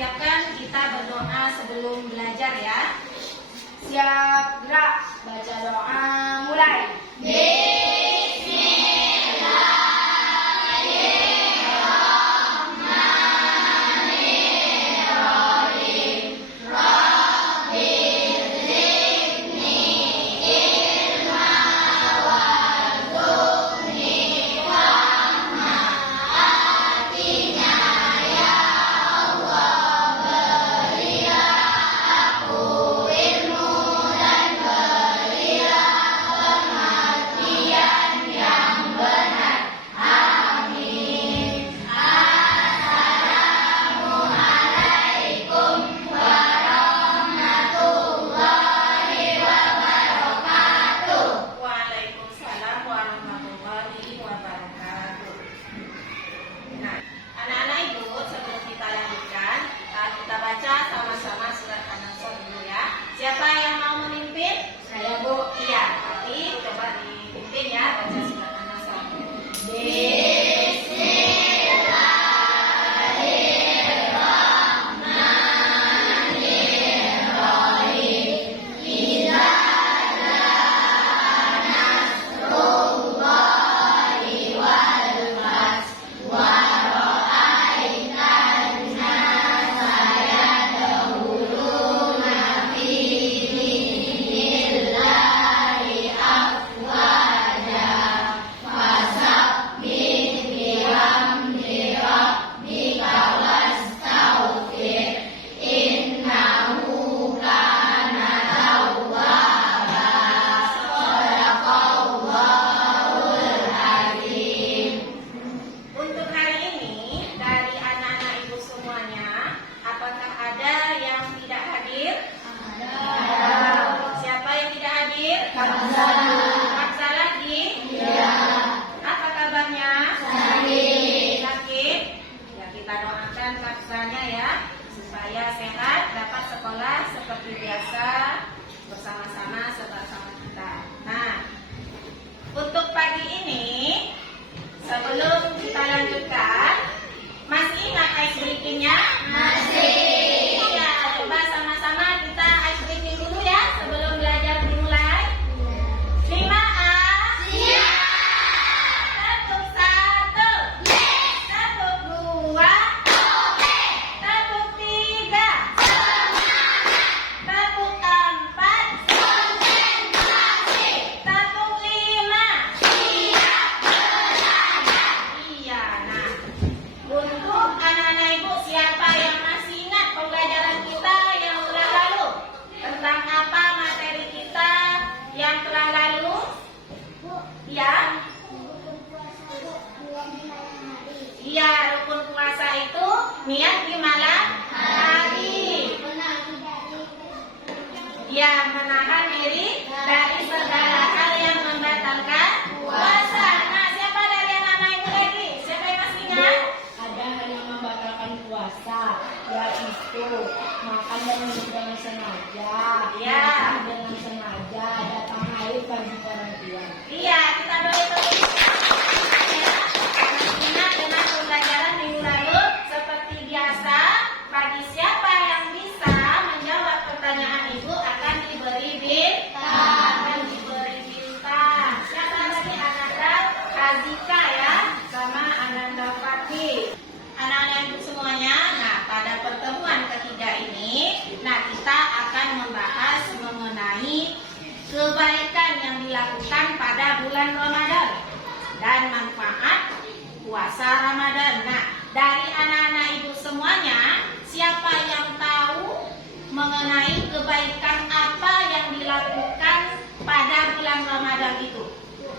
siapkan kita berdoa sebelum belajar ya. Siap, gerak, baca doa, mulai. Siapa yang mau memimpin? Saya, Bu. Iya, tapi coba dipimpin ya, baca surat An-Nasr. Supaya sehat, dapat sekolah seperti biasa bersama-sama sama kita. Nah, untuk pagi ini sebelum kita lanjutkan, masih ingat ice breaking-nya? Masih. Ya, coba sama-sama kita ice breaking dulu ya sebelum belajar dimulai. 5A. Siap. Tepuk 1. Yes. Tepuk 2. Iya, rukun puasa itu niat di malam hari. Ya, menahan diri dari segala hal yang membatalkan puasa. Nah, siapa dari anak-anak itu lagi? Siapa yang masih ingat? Ada hal yang membatalkan puasa, yaitu makan dan minum dengan sengaja, Ya. makan dengan sengaja, datang haid bagi orang tua. Iya, kita boleh ingat dengan pembelajaran minggu lalu seperti biasa. Bagi siapa yang bisa menjawab pertanyaan ibu akan diberi bintang. Siapa lagi? Ananda Azika ya, sama Ananda Fatih. Anak-anak ibu semuanya. Nah, pada pertemuan ketiga ini, kita akan membahas mengenai kebaikan yang dilakukan pada bulan Ramadan dan manfaat puasa Ramadan. Nah, dari anak-anak ibu semuanya, siapa yang tahu mengenai kebaikan apa yang dilakukan pada bulan Ramadan itu?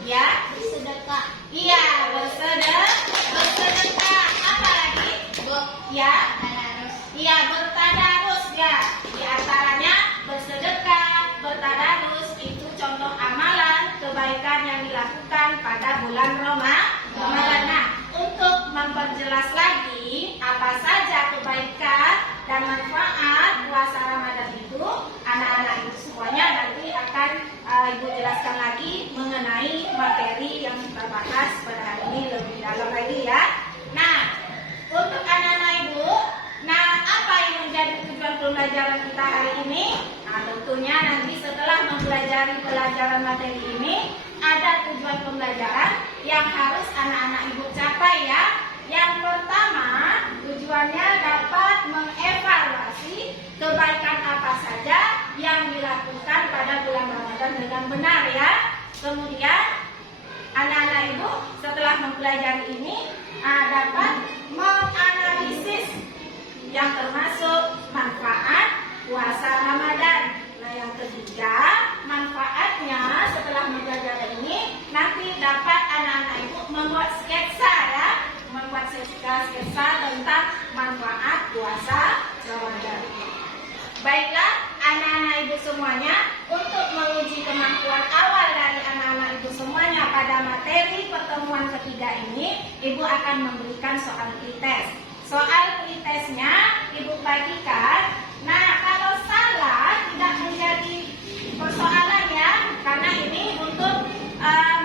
Ya, Bersedekah. iya, bersedekah. Apa lagi? Ya, iya, bertadarus ya. Di antaranya bersedekah, bertadarus itu contoh amalan kebaikan yang dilakukan pada bulan Ramadan. Nah, untuk memperjelas lagi apa saja kebaikan dan manfaat puasa Ramadan itu, anak-anak ibu semuanya nanti akan ibu jelaskan lagi mengenai materi yang kita bahas pada hari ini lebih dalam lagi ya. Nah, untuk anak-anak ibu, apa yang pembelajaran kita hari ini? Nah, tentunya nanti setelah mempelajari pelajaran materi ini, ada tujuan pembelajaran yang harus anak-anak ibu capai ya. Yang pertama, tujuannya dapat mengevaluasi kebaikan apa saja yang dilakukan pada bulan Ramadan dengan benar ya. Kemudian, anak-anak ibu setelah mempelajari ini dapat menganalisis yang termasuk manfaat puasa Ramadan. Nah, yang ketiga, manfaatnya setelah mempelajari ini nanti dapat anak-anak ibu membuat sketsa ya, membuat sketsa tentang manfaat puasa Ramadan. Baiklah, anak-anak ibu semuanya, untuk menguji kemampuan awal dari anak-anak ibu semuanya pada materi pertemuan ketiga ini, ibu akan memberikan soal pretest. Soal pretestnya ibu bagikan. Nah, kalau salah tidak menjadi persoalan ya, karena ini untuk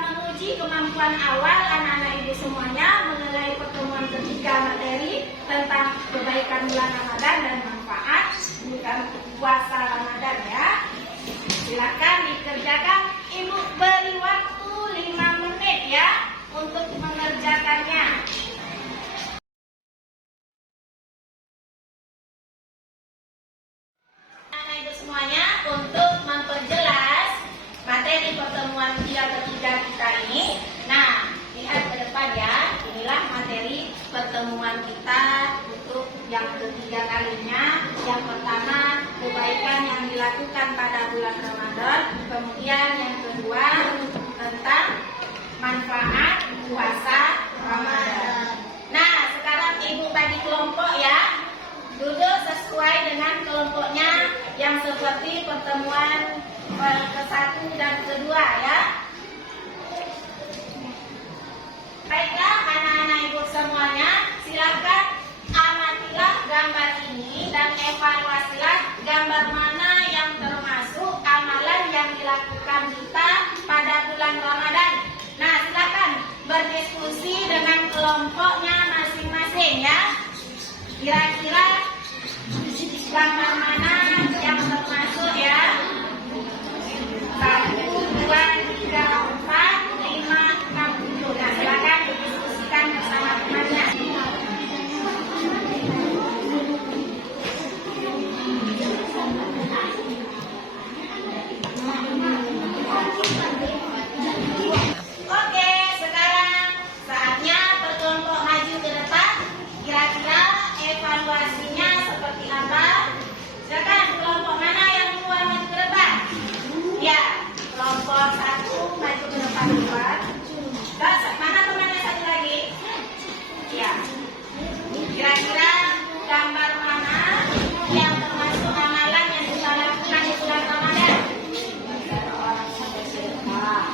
menguji kemampuan awal anak-anak ibu semuanya mengenai pertemuan ketiga materi tentang kebaikan bulan Ramadan dan manfaat bukan puasa Ramadan ya. Silakan dikerjakan. Ibu beri waktu 5 menit ya untuk mengerjakannya. Anak ibu semuanya, untuk memperjelas materi pertemuan ketiga kita ini, nah lihat ke depan ya. Inilah materi pertemuan kita untuk yang ketiga kalinya. Yang pertama, kebaikan yang dilakukan pada bulan Ramadan. Kemudian yang kedua, tentang manfaat puasa Ramadan. Nah, sekarang ibu bagi kelompok ya. Duduk sesuai dengan kelompoknya yang seperti pertemuan ke-1 dan kedua ya. Baiklah anak-anak ibu semuanya, silakan amatilah gambar ini dan evaluasilah gambar mana yang termasuk amalan yang dilakukan kita pada bulan Ramadan. Nah, silakan berdiskusi dengan kelompoknya masing-masing ya. Kira-kira gambar mana yang termasuk ya? 1, 2, 3, 4, 5, 6, 7. Nah, silakan didiskusikan bersama temannya. Oke, sekarang saatnya berkelompok maju ke depan. Kira-kira evaluasinya seperti apa? Silakan, kelompok mana yang keluar maju ke depan? Ya, kelompok 1 maju ke depan duluan. Mana temannya satu lagi? Ya. Kira-kira gambar mana yang termasuk amalan yang kita lakukan di bulan Ramadan?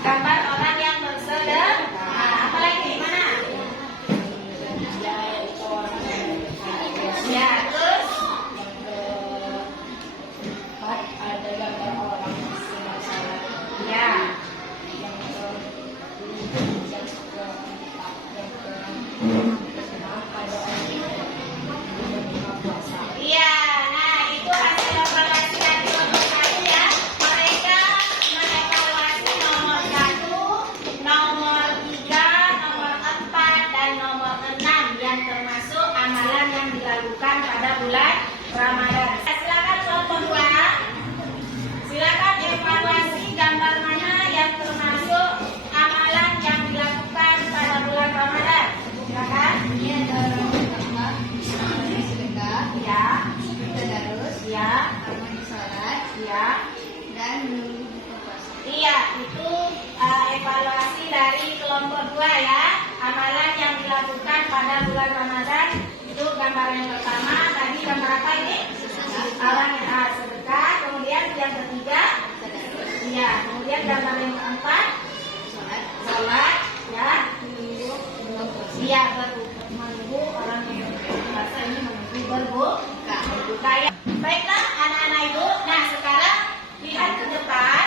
Gambar orang yang bersedekah. Apa lagi? Mana? Ya, terus ada gambar orang sedang salat. ya. Iya, nah itu hasil evaluasi dari kelompok 1 ya. Mereka mengevaluasi nomor 1, nomor 3, nomor 4, dan nomor 6 yang termasuk amalan yang dilakukan pada bulan Ramadan. Silakan kelompok 2. Silakan evaluasi gambar mana yang termasuk amalan yang dilakukan pada bulan Ramadan. Silakan. Ya, Tadarus, ya, amal salat, ya. dan menunggu buka puasa. Iya, itu evaluasi dari kelompok 2 ya. Amalan yang dilakukan pada bulan Ramadan. Itu gambar yang pertama. Tadi gambar apa ini? Orang sedekah. Kemudian yang ketiga, iya. Kemudian gambar yang keempat, sholat, ya. Iya, menunggu orang yang berpuasa ini menunggu berbuka ya. Baiklah anak-anak ibu. Nah, sekarang lihat ke depan.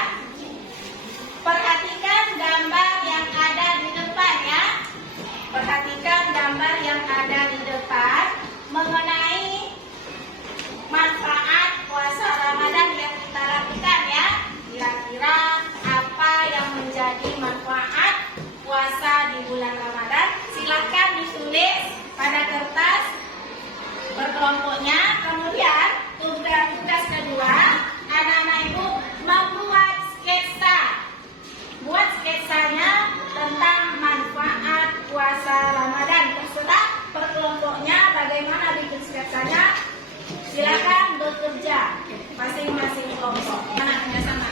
Perhatikan gambar yang ada di depan ya. Perhatikan gambar yang ada di depan mengenai manfaat masing-masing kelompok. Anaknya sama.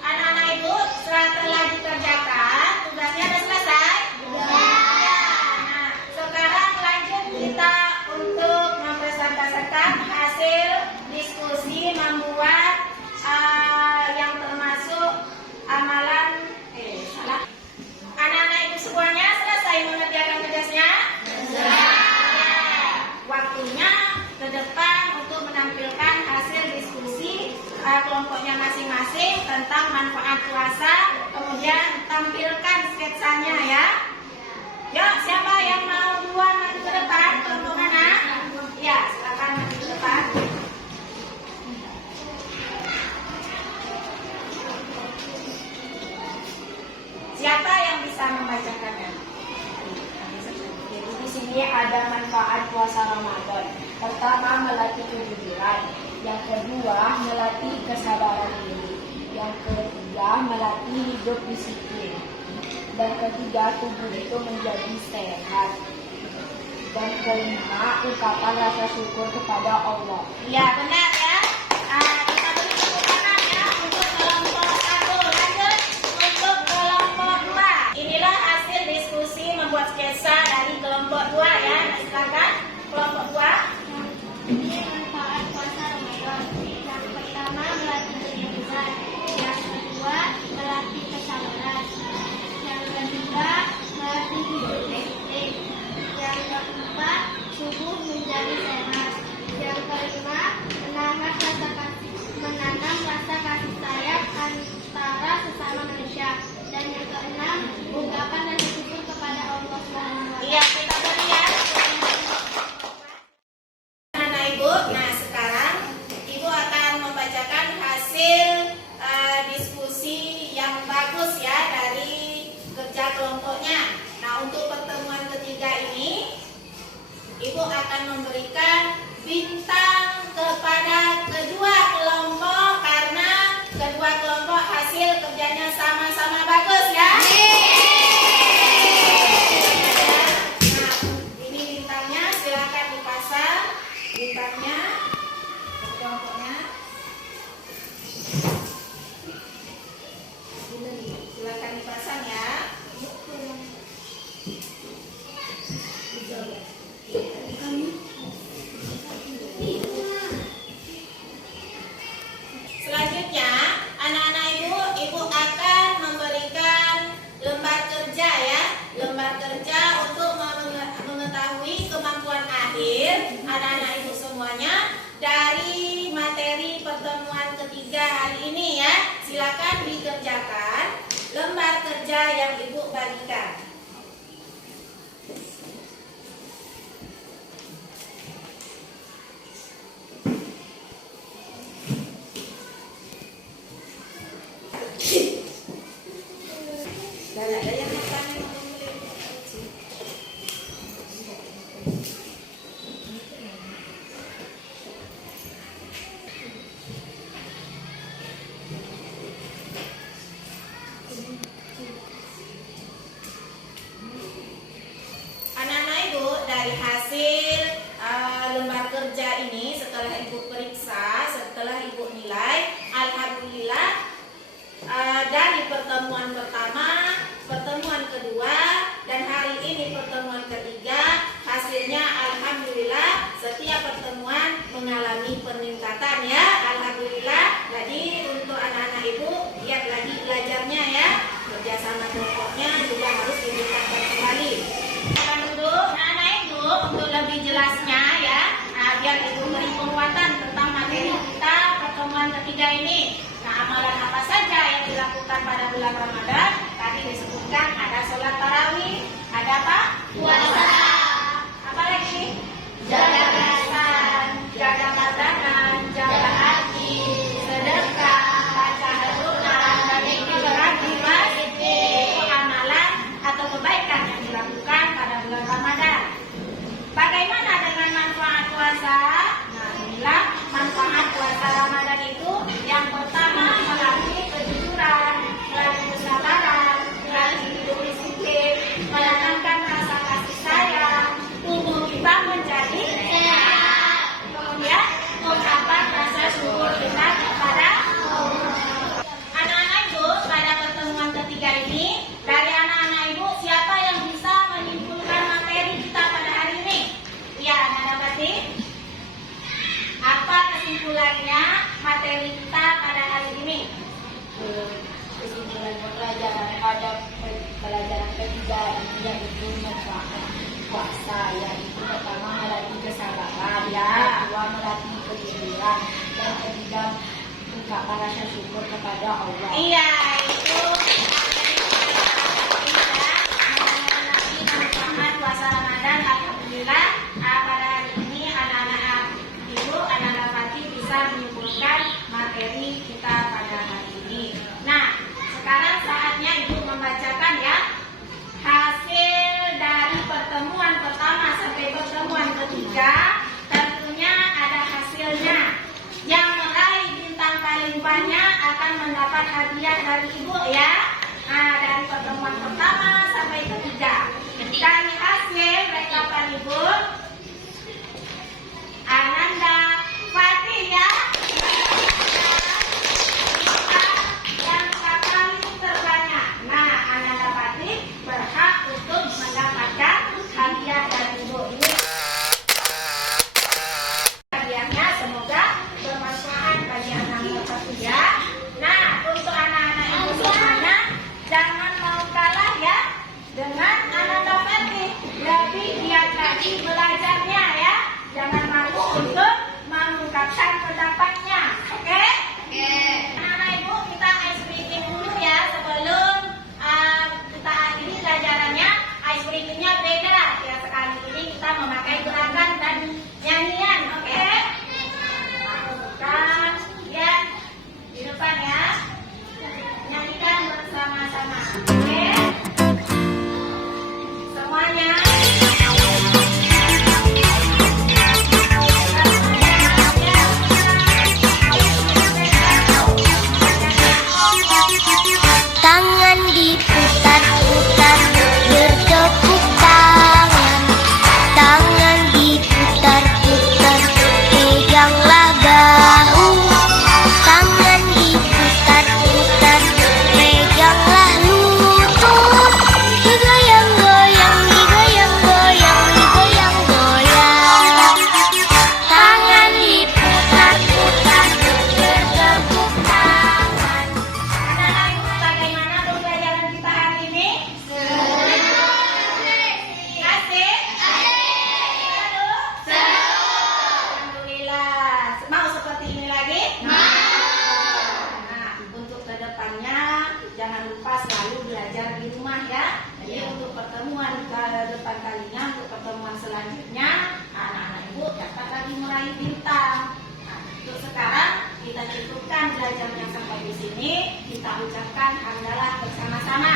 Anak-anak ibu setelah dikerjakan tugasnya sudah selesai? Nah, sekarang lanjut kita untuk mempresentasikan hasil diskusi membuat yang termasuk amalan Anak-anak ibu semuanya selesai mengerjakan tugasnya? Waktunya ke depan untuk menampilkan hasil diskusi kelompoknya masing-masing tentang manfaat puasa, kemudian tampilkan sketsanya ya. Yuk, siapa yang mau duluan maju ke depan? Kelompok mana? Ya, silakan maju ke depan. Siapa yang bisa membacakannya? Jadi di sini ada manfaat puasa Ramadan. Pertama, melatih kejujuran. Yang kedua, melatih kesabaran diri. Yang ketiga, melatih hidup disiplin. Dan ketiga, tubuh itu menjadi sehat. Dan kelima, ungkapan rasa syukur kepada Allah. Ya, benar ya. Kita beri tepuk tangan ya untuk kelompok 1. Lanjut untuk kelompok 2. Inilah hasil diskusi membuat sketsa dari kelompok 2 ya. Silakan kelompok 2. Ini manfaat puasa Ramadan. Yang pertama melatih kejujuran, yang kedua melatih kesabaran, yang ketiga melatih hidup disiplin, yang keempat tubuh menjadi sehat, yang kelima menanam rasa kasih sayang antara sesama manusia, dan yang keenam ungkapan rasa syukur kepada Allah SWT. Iya, kita beri ya. Anak ibu, nah sekarang ibu akan membacakan hasil diskusi yang bagus ya dari kerja kelompoknya. Nah, untuk pertemuan ketiga ini ibu akan memberikan bintang kepada kedua kelompok karena kedua kelompok hasil kerjanya sama-sama bagus ya. Nah, ini bintangnya silakan dipasang bintangnya kelompoknya. Silakan dipasang ya. Selanjutnya, anak-anak ibu akan memberikan lembar kerja ya. Lembar kerja untuk mengetahui kemampuan akhir anak-anak ibu semuanya dari materi pertemuan ketiga hari ini ya. Silakan dikerjakan lembar kerja yang ibu bagikan. Dan ada yang makan anak-anak ibu dari hasil lembar kerja ini setelah ibu periksa, setelah ibu nilai, alhamdulillah dari pertemuan pertama, pertemuan kedua, dan hari ini pertemuan ketiga, hasilnya alhamdulillah setiap pertemuan mengalami peningkatan ya, alhamdulillah. Jadi untuk anak-anak ibu lihat lagi belajarnya ya, kerjasama kelompoknya juga harus ditingkatkan kembali. Akan duduk anak-anak ibu untuk lebih jelasnya ya, biar ibu beri penguatan tentang materi kita pertemuan ketiga ini. Nah, amalan apa saja yang dilakukan pada bulan Ramadan? Tadi disebutkan ada sholat tarawih, ada apa? Puasa. Apa lagi? Jaga lisan, jaga makanan, jaga hati, sedekah, baca Al-Quran, dan ibadah di masjid. Itu amalan atau kebaikan yang dilakukan pada bulan Ramadan. Bagaimana dengan manfaat puasa? Nah, inilah manfaat puasa Ramadan itu. Yang pertama, melatih kejujuran, melatih kesabaran. yaitu manfaat puasa, yaitu pertama melatih kesabaran, yang kedua melatih kejujuran, dan ketiga ungkapan rasa syukur kepada Allah. Iya, itu manfaat puasa Ramadan. Alhamdulillah, pada hari ini anak-anak ibu, anak-anak Fatih bisa menyimpulkan materi kita pada hari ini. Nah, sekarang saatnya ibu membacakan ya hasil dari pertemuan pertama sampai pertemuan ketiga. Tentunya ada hasilnya. Yang meraih bintang paling banyak akan mendapat hadiah dari ibu ya. Nah, dari pertemuan pertama sampai ketiga. Dari hasil rekapan ibu, Ananda Fatih ya, yang paling terbanyak. Nah, Ananda Fatih berhak untuk mendapatkan hadiah dari ibu ini. Hadiahnya semoga bermanfaat bagi anak-anak Fatih ya. Nah, untuk anak-anak ibu semuanya, jangan mau kalah ya dengan Ananda Fatih. Lebih giat lagi belajarnya ya. Jangan malu untuk mengungkapkan pendapatnya. Oke? Anak-anak ibu, kita ice breaking dulu ya sebelum kita akhiri pelajarannya. Ice breakingnya beda ya. Sekali ini kita memakai gerakan dan nyanyian. Oke? Lakukan ya di depan ya. Nyanyikan bersama-sama. Oke? Semuanya. Tangan diputar-putar bertepuk tangan. Tangan diputar-putar peganglah bahu. Tangan diputar-putar peganglah lutut. Digoyang-goyang, digoyang-goyang, digoyang-goyang. Tangan diputar-putar bertepuk tangan. Anak-anak ibu, bagaimana pembelajaran kita hari ini? Asik? Seru? Alhamdulillah. Mau seperti ini lagi? Nah, untuk kedepannya jangan lupa selalu belajar di rumah ya. Jadi untuk pertemuan ke depan kalinya, untuk pertemuan selanjutnya, anak-anak ibu dapat lagi meraih bintang. Nah, untuk sekarang kita cukupkan belajarnya sampai di sini. Kita ucapkan hamdalah bersama-sama